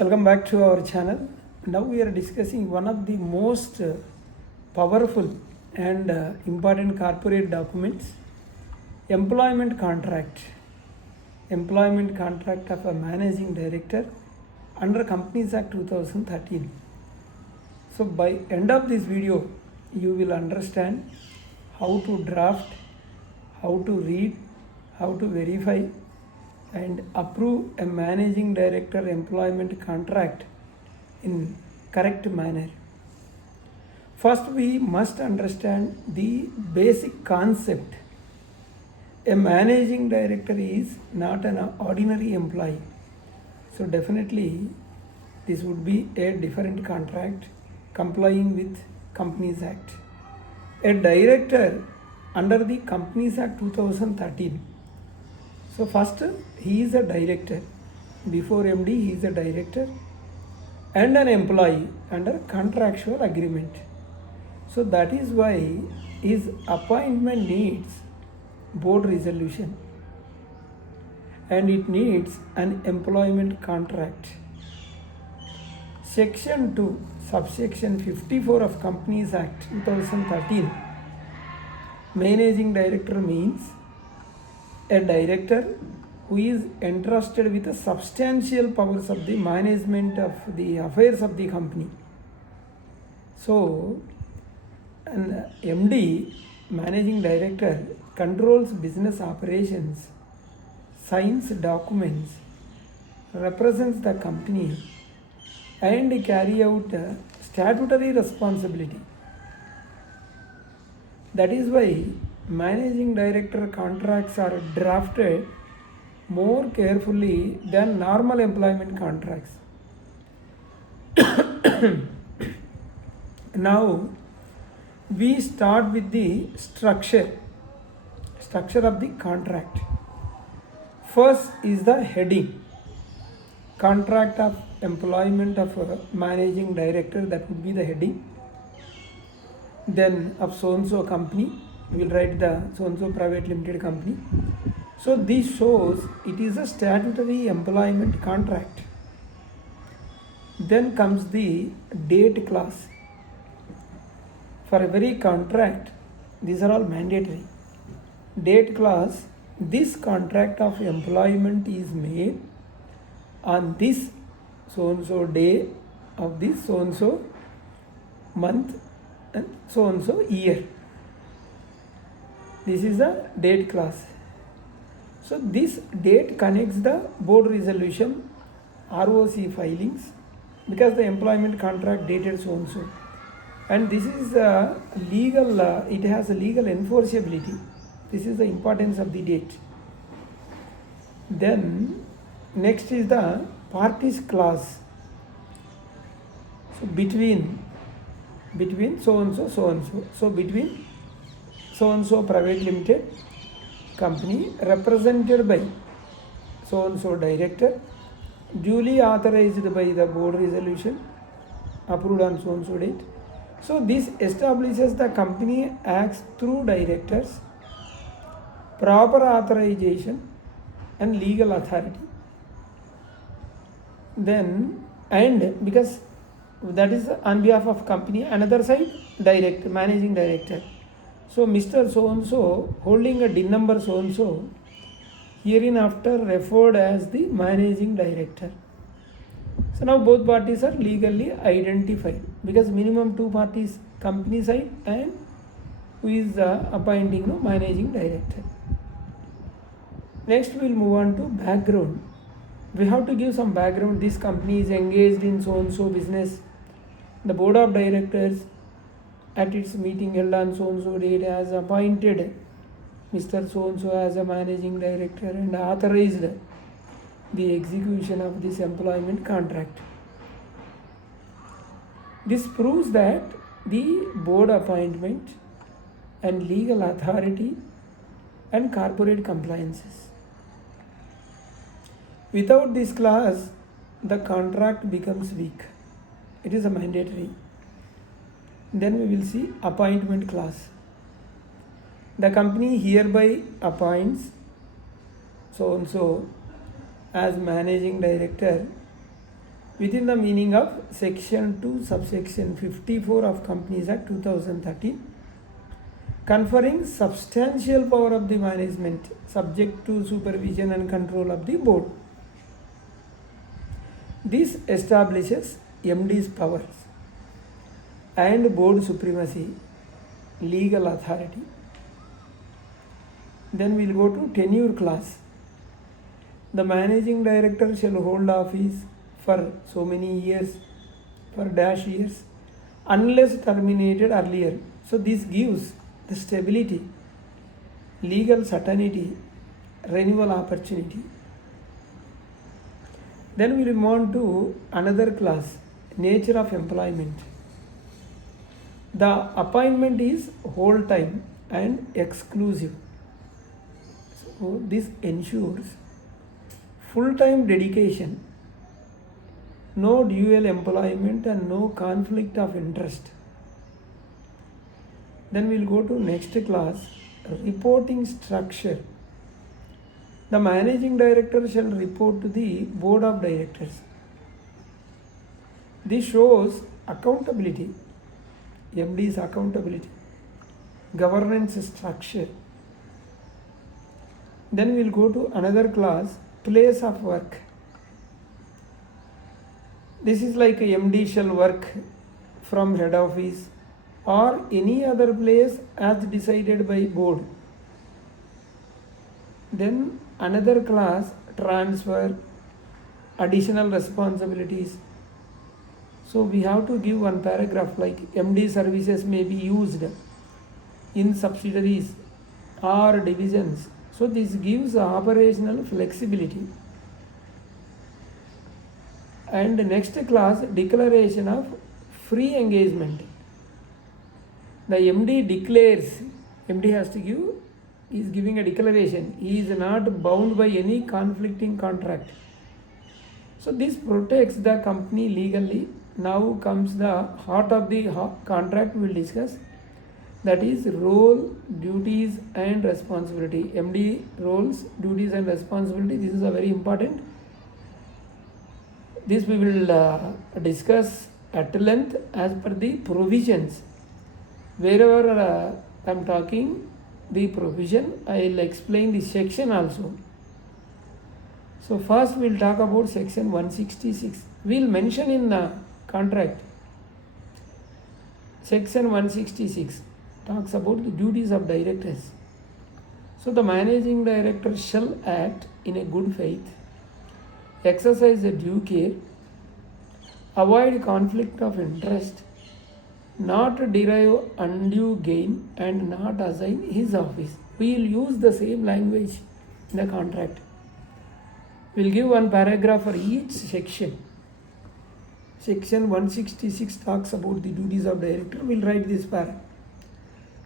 Welcome back to our channel. Now we are discussing one of the most powerful and important corporate documents, employment contract. Employment contract of a managing director under Companies Act 2013. So by end of this video, you will understand how to draft, how to read, how to verify and approve a managing director employment contract in correct manner. First, we must understand the basic concept. A managing director is not an ordinary employee. So definitely this would be a different contract complying with Companies Act. A director under the Companies Act 2013. So first, he is a director. Before MD, he is a director and an employee under contractual agreement. So that is why his appointment needs board resolution and it needs an employment contract. Section 2, subsection 54 of Companies Act 2013, managing director means a director who is entrusted with the substantial powers of the management of the affairs of the company. So, an MD, managing director, controls business operations, signs documents, represents the company, and carry out statutory responsibility. That is why managing director contracts are drafted more carefully than normal employment contracts. Now we start with the structure of the contract. First is the heading, contract of employment of a managing director, that would be the heading. Then of so and so company, we will write the so and so private limited company. So this shows it is a statutory employment contract. Then comes the date clause. For every contract, these are all mandatory. Date clause, this contract of employment is made on this so and so day of this so and so month and so year. This is the date clause. So this date connects the board resolution, ROC filings, because the employment contract dated so and so. And this is legal, it has a legal enforceability. This is the importance of the date. Then next is the parties clause. So between so and so, so and so. So between so and so private limited company represented by so and so director, duly authorized by the board resolution, approved on so and so date. So this establishes the company acts through directors, proper authorization and legal authority. Then, and because that is on behalf of company, another side director, managing director. So Mr. So and so holding a DIN number so and so, hereinafter referred as the managing director. So now both parties are legally identified because minimum two parties, company side and who is appointing managing director. Next we will move on to background. We have to give some background. This company is engaged in so and so business. The board of directors at its meeting held on so and so date has appointed Mr. So and so as a managing director and authorized the execution of this employment contract. This proves that the board appointment and legal authority and corporate compliances. Without this clause, the contract becomes weak. It is a mandatory. Then we will see appointment clause. The company hereby appoints so and so as managing director within the meaning of section 2 subsection 54 of Companies Act 2013, conferring substantial power of the management subject to supervision and control of the board. This establishes MD's powers and board supremacy, legal authority. Then we'll go to tenure clause. The managing director shall hold office for so many years, for dash years, unless terminated earlier. So this gives the stability, legal certainty, renewal opportunity. Then we will move on to another class, nature of employment. The appointment is whole time and exclusive. So this ensures full-time dedication, no dual employment and no conflict of interest. Then we'll go to next class, reporting structure. The managing director shall report to the board of directors. This shows accountability, MD's accountability, governance structure. Then we'll go to another class, place of work. This is like a MD shall work from head office or any other place as decided by board. Then another class, transfer, additional responsibilities. So we have to give one paragraph like MD services may be used in subsidiaries or divisions. So this gives operational flexibility. And next class, declaration of free engagement. The MD declares, MD has to give, he is giving a declaration. He is not bound by any conflicting contract. So this protects the company legally. Now comes the heart of the contract we will discuss. That is role, duties and responsibility. MD roles, duties and responsibility. This is a very important. This we will discuss at length as per the provisions. Wherever I am talking the provision, I will explain the section also. So first we will talk about section 166. We will mention in the contract. Section 166 talks about the duties of directors. So the managing director shall act in a good faith, exercise a due care, avoid conflict of interest, not derive undue gain and not assign his office. We will use the same language in the contract. We will give one paragraph for each section. Section 166 talks about the duties of director. We will write this paragraph.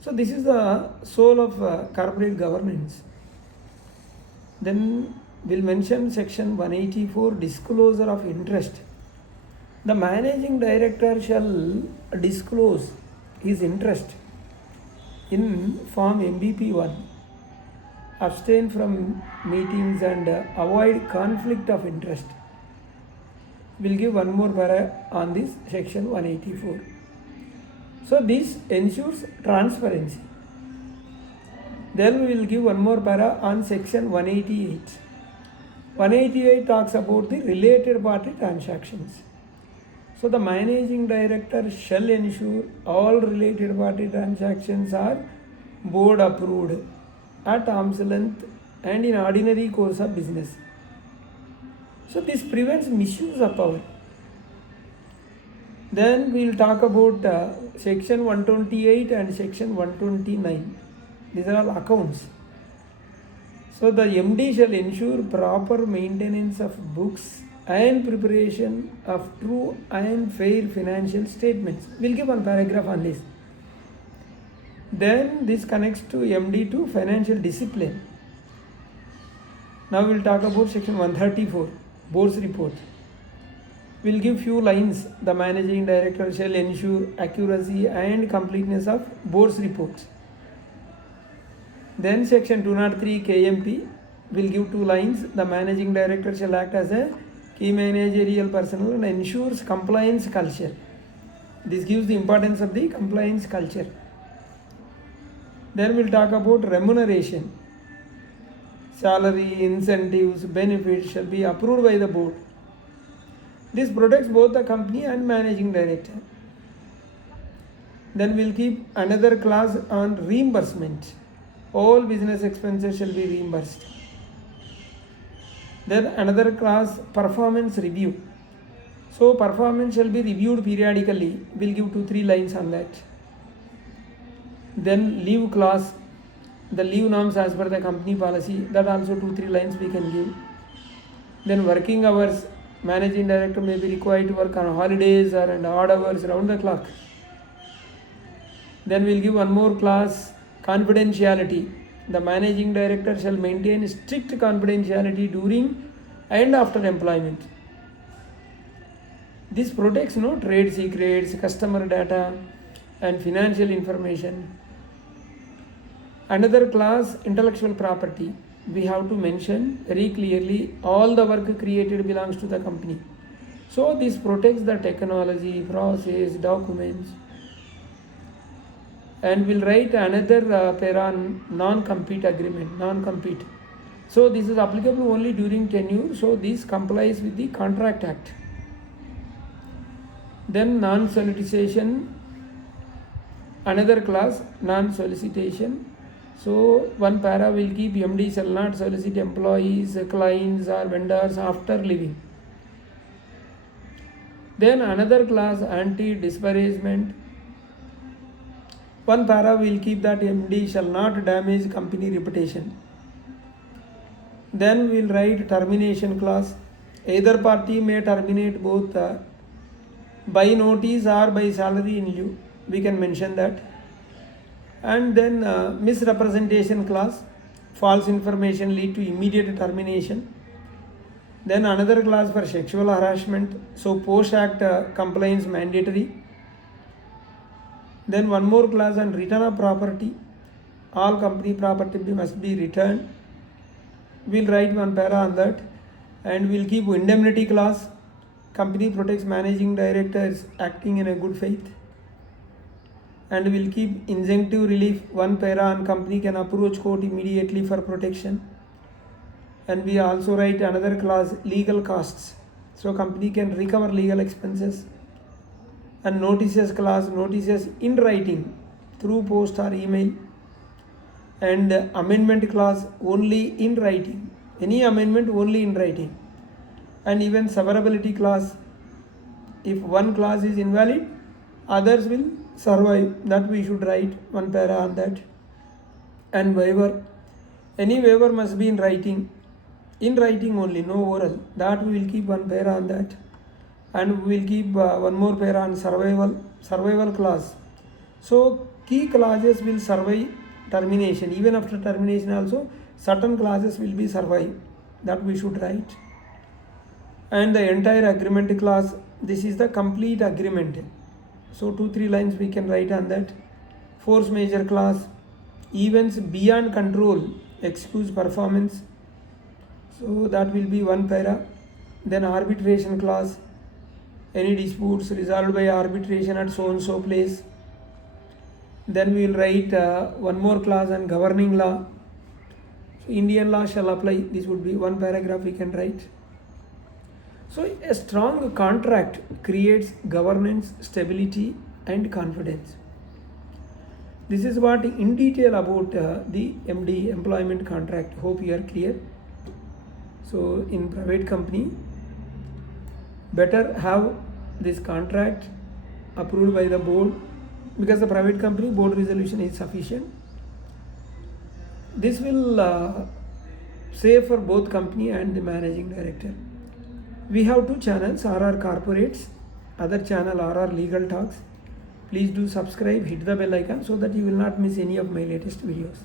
So this is the soul of corporate governance. Then we'll mention section 184, disclosure of interest. The managing director shall disclose his interest in form MBP1, abstain from meetings and avoid conflict of interest. We'll give one more para on this section 184. So this ensures transparency. Then we will give one more para on section 188. 188 talks about the related party transactions. So the managing director shall ensure all related party transactions are board approved at arm's length and in ordinary course of business. So this prevents misuse of power. Then we will talk about section 128 and section 129. These are all accounts. So the MD shall ensure proper maintenance of books and preparation of true and fair financial statements. We will give one paragraph on this. Then this connects to MD to financial discipline. Now we will talk about section 134, board's report. We will give few lines. The managing director shall ensure accuracy and completeness of board's reports. Then section 203 KMP will give 2 lines. The managing director shall act as a key managerial personnel, and ensures compliance culture. This gives the importance of the compliance culture. Then we'll talk about remuneration. Salary, incentives, benefits shall be approved by the board. This protects both the company and managing director. Then we'll keep another clause on reimbursement. All business expenses shall be reimbursed. Then another clause, performance review. So performance shall be reviewed periodically. We'll give 2-3 lines on that. Then leave clause, the leave norms as per the company policy, that also 2-3 lines we can give. Then working hours, managing director may be required to work on holidays or and odd hours round the clock. Then we'll give one more clause, confidentiality. The managing director shall maintain strict confidentiality during and after employment. This protects trade secrets, customer data, and financial information. Another clause, intellectual property. We have to mention very clearly all the work created belongs to the company. So this protects the technology, process, documents. And we'll write another para non-compete agreement, non-compete. So this is applicable only during tenure. So this complies with the Contract Act. Then non-solicitation, another clause, non-solicitation. So one para will keep MD shall not solicit employees, clients or vendors after leaving. Then another clause, anti-disparagement. One para will keep that MD shall not damage company reputation. Then we'll write termination clause. Either party may terminate both by notice or by salary in lieu. We can mention that. And then misrepresentation clause. False information lead to immediate termination. Then another clause for sexual harassment. So post-act compliance mandatory. Then one more clause on return of property. All company property must be returned. We'll write one para on that. And we'll keep indemnity clause. Company protects managing directors acting in a good faith. And we'll keep injunctive relief. One para on company can approach court immediately for protection. And we also write another clause, legal costs. So company can recover legal expenses. And notices clause, notices in writing through post or email. And amendment clause, only in writing. Any amendment only in writing. And even severability clause. If one clause is invalid, others will survive. That we should write one para on that. And waiver. Any waiver must be in writing. In writing only, no oral. That we will keep one para on that. And we will keep one more para on survival clause. So key clauses will survive termination. Even after termination also, certain clauses will be survive. That we should write. And the entire agreement clause, this is the complete agreement. So 2-3 lines we can write on that. Force majeure clause, events beyond control, excuse performance. So that will be one para. Then arbitration clause, any disputes resolved by arbitration at so and so place. Then we will write one more clause on governing law. So Indian law shall apply. This would be one paragraph we can write. So a strong contract creates governance, stability and confidence. This is what in detail about the MD employment contract. Hope you are clear. So in private company, better have this contract approved by the board, because the private company board resolution is sufficient. This will save for both company and the managing director. We have 2 channels, RR Corporates, other channel RR Legal Talks. Please do subscribe, hit the bell icon so that you will not miss any of my latest videos.